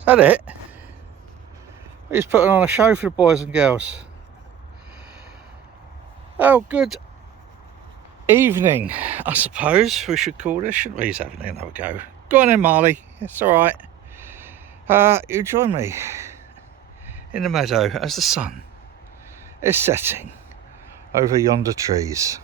Is that it? He's putting on a show for the boys and girls. Oh, good evening, I suppose we should call this, shouldn't we? He's having another go. Go on in, Marley. It's all right. You join me in the meadow as the sun is setting over yonder trees.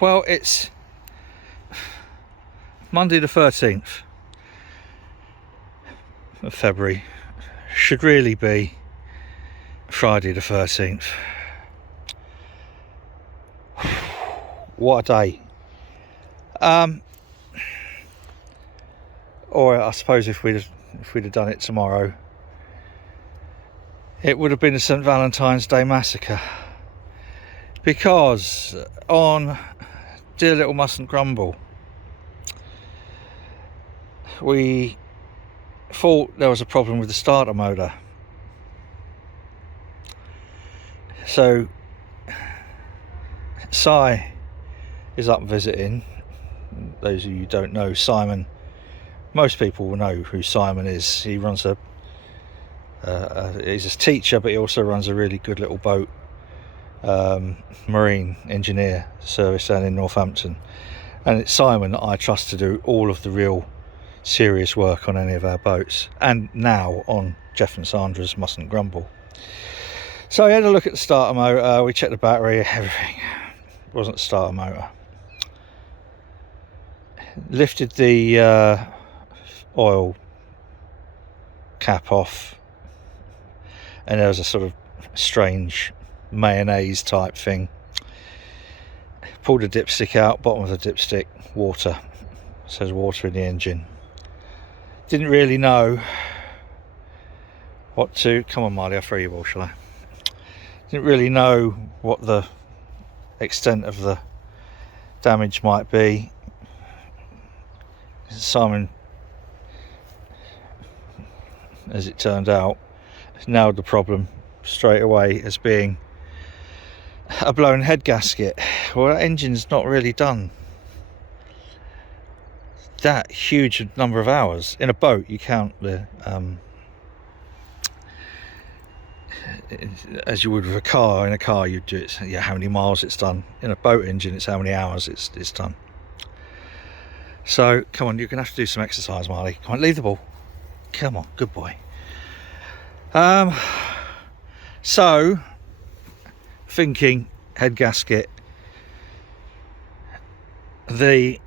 Well, it's Monday the 13th of February. Should really be Friday the 13th. What a day. Or I suppose if we'd have done it tomorrow, it would have been a St. Valentine's Day massacre. Because on Dear Little Mustn't Grumble, we thought there was a problem with the starter motor. So Si is up visiting. Those of you who don't know Simon, most people will know who Simon is. He runs he's a teacher, but he also runs a really good little boat marine engineer service down in Northampton, and it's Simon that I trust to do all of the real serious work on any of our boats, and now on Jeff and Sandra's Mustn't Grumble. So we had a look at the starter motor, we checked the battery, everything. It wasn't a starter motor. Lifted the oil cap off, and there was a sort of strange mayonnaise type thing. Pulled the dipstick out, bottom of the dipstick, water. It says water in the engine. Didn't really know what to... Come on, Marley, I'll throw you a ball, shall I? Didn't really know what the extent of the damage might be. Simon, as it turned out, nailed the problem straight away as being a blown head gasket. Well, that engine's not really done that huge number of hours. In a boat, you count the as you would with a car. In a car, you do it, how many miles it's done. In a boat engine, it's how many hours it's done. So come on, you're gonna have to do some exercise, Marley. Come on, leave the ball. Come on, good boy. So thinking head gasket, the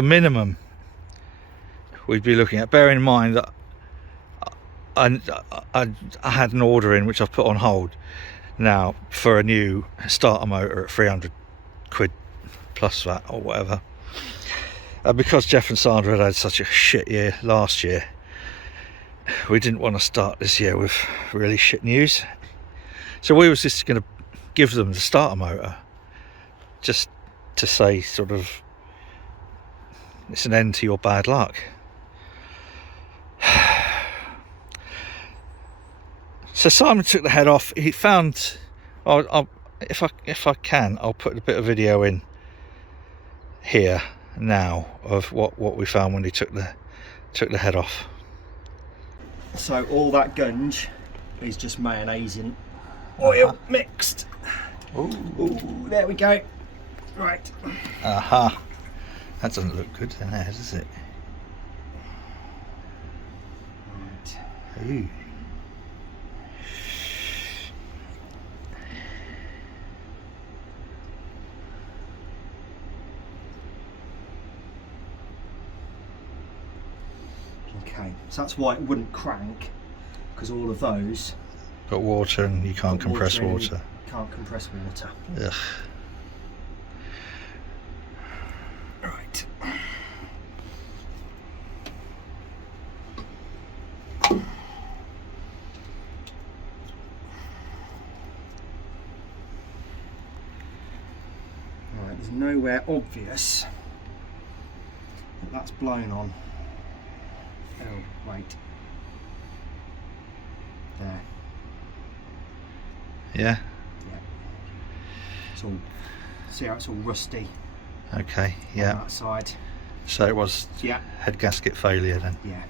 minimum we'd be looking at, bearing in mind that I had an order in which I've put on hold now for a new starter motor at 300 quid plus that or whatever, because Jeff and Sandra had such a shit year last year. We didn't want to start this year with really shit news, so we was just going to give them the starter motor just to say, sort of, it's an end to your bad luck. So Simon took the head off. He found, if I can, I'll put a bit of video in here now of what we found when he took the head off. So all that gunge is just mayonnaise in oil mixed. Ooh, there we go. Right. Aha. That doesn't look good there, does it? Right. Ooh. Okay, so that's why it wouldn't crank, because all of those Got water and you can't compress water. Can't compress water. Ugh. Right. Right, there's nowhere obvious that that's blown on. Oh, wait. There. Yeah? Yeah. It's all, see how it's all rusty Okay, on yeah. that side. So it was head gasket failure then. Yeah.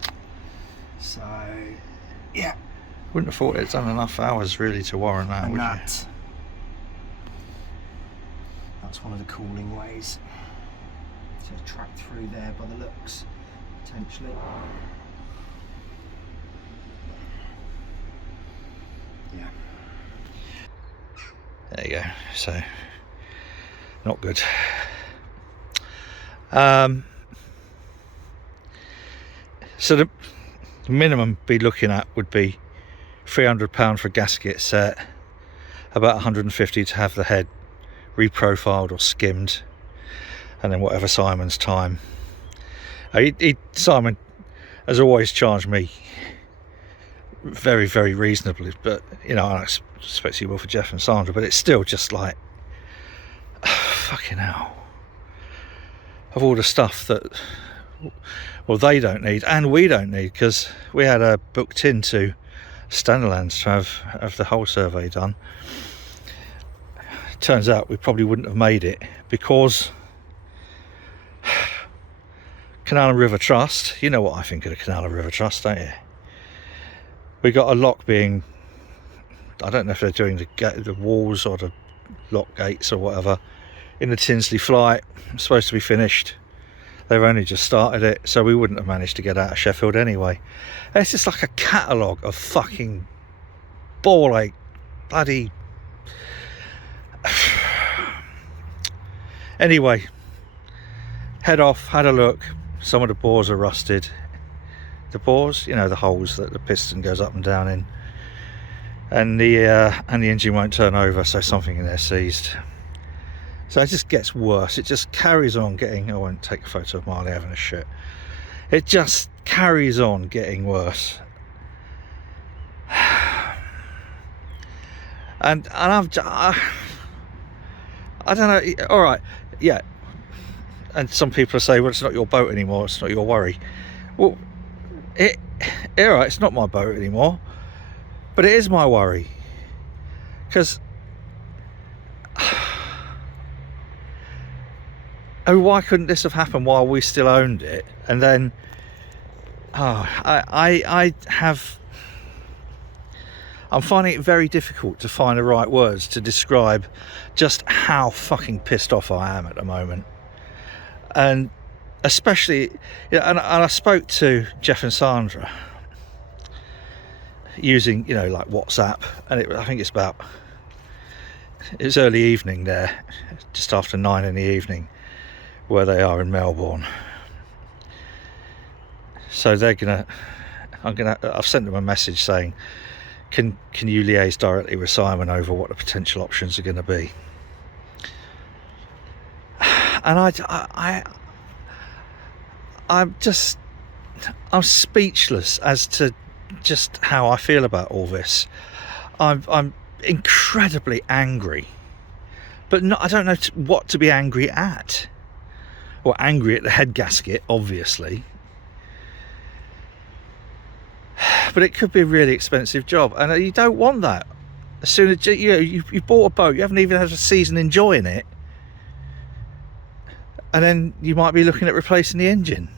So, yeah. Wouldn't have thought it's done enough hours really to warrant that, And would that's one of the cooling ways. So track through there by the looks, potentially. Yeah. There you go. So, not good. So the minimum be looking at would be £300 for a gasket set, about 150 to have the head reprofiled or skimmed, and then whatever Simon's time. Simon has always charged me very, very reasonably, but you know, I expect he will for Jeff and Sandra, but it's still just like fucking hell, of all the stuff that, well, they don't need and we don't need, because we had booked into Standerlands to have the whole survey done. Turns out we probably wouldn't have made it because Canal and River Trust, you know what I think of the Canal and River Trust, don't you? We got a lock being, I don't know if they're doing the walls or the lock gates or whatever, in the Tinsley flight. It's supposed to be finished. They've only just started it, so we wouldn't have managed to get out of Sheffield anyway. And it's just like a catalogue of fucking ball ache, bloody... Anyway, head off, had a look. Some of the bores are rusted. The bores, you know, the holes that the piston goes up and down in, and the engine won't turn over, so something in there seized. So it just gets worse. It just carries on getting, I won't take a photo of Marley having a shit. It just carries on getting worse. And I don't know, all right, yeah. And some people say, well, it's not your boat anymore, it's not your worry. Well, all right, it's not my boat anymore, but it is my worry. Because oh, why couldn't this have happened while we still owned it? And then, I'm finding it very difficult to find the right words to describe just how fucking pissed off I am at the moment. And especially, you know, and I spoke to Jeff and Sandra using, you know, like WhatsApp, and I think it's early evening there, just after 9 in the evening, where they are in Melbourne. So I've sent them a message saying, can you liaise directly with Simon over what the potential options are going to be? And I'm speechless as to just how I feel about all this. I'm incredibly angry, but I don't know what to be angry at. Well, angry at the head gasket, obviously, but it could be a really expensive job, and you don't want that. As soon as you bought a boat, you haven't even had a season enjoying it, and then you might be looking at replacing the engine.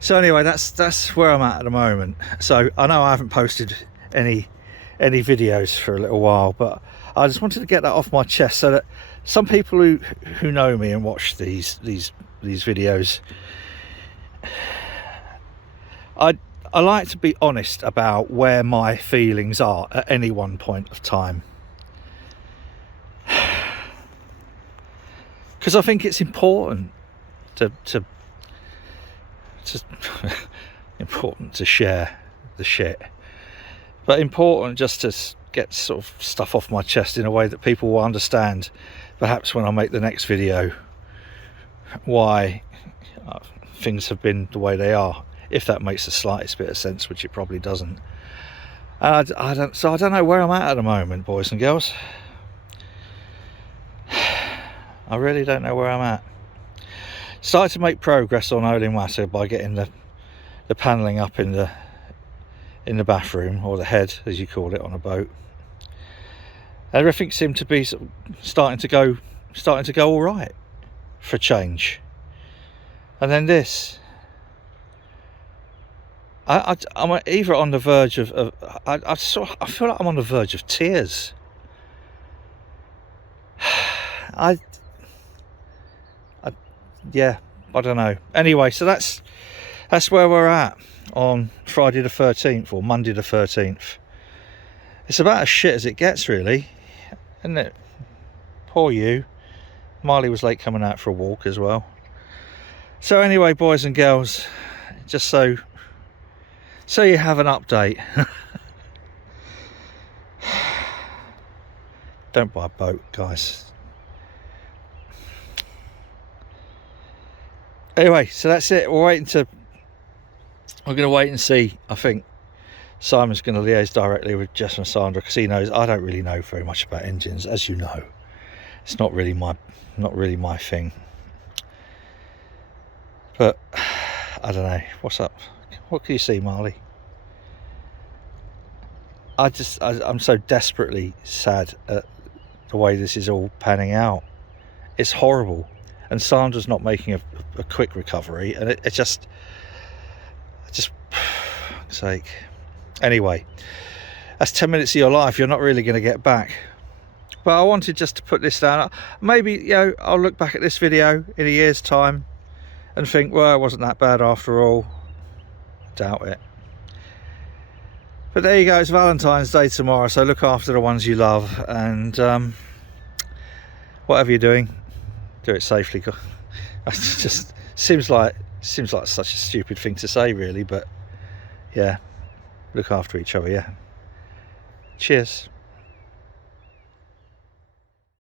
So anyway, that's where I'm at the moment. So I know I haven't posted any videos for a little while, but I just wanted to get that off my chest so that some people who know me and watch these videos, I like to be honest about where my feelings are at any one point of time, because I think it's important to important to share the shit, but important just to get sort of stuff off my chest in a way that people will understand, perhaps when I make the next video, why things have been the way they are, if that makes the slightest bit of sense, which it probably doesn't. And I don't know where I'm at the moment, boys and girls. I really don't know where I'm at. Started to make progress on Oling Water by getting the panelling up in the bathroom, or the head as you call it on a boat. Everything seemed to be starting to go all right for a change. And then this. I'm either on the verge of I feel like I'm on the verge of tears. Yeah, I don't know. Anyway, so that's where we're at on Friday the 13th or Monday the 13th. It's about as shit as it gets, really, isn't it? Poor you. Marley was late coming out for a walk as well. So anyway, boys and girls, just so you have an update. Don't buy a boat, guys. Anyway, so that's it. We're going to wait and see. I think Simon's going to liaise directly with Jeff and Sandra, because he knows I don't really know very much about engines, as you know. It's not really my thing. But I don't know. What's up? What can you see, Marley? I'm so desperately sad at the way this is all panning out. It's horrible. And Sandra's not making a quick recovery, and it just fuck's sake. Anyway, that's 10 minutes of your life you're not really going to get back. But I wanted just to put this down. Maybe, you know, I'll look back at this video in a year's time and think, well, it wasn't that bad after all. Doubt it. But there you go, it's Valentine's Day tomorrow, so look after the ones you love, and whatever you're doing, do it safely. It just seems like such a stupid thing to say, really, but yeah, look after each other. Yeah. Cheers.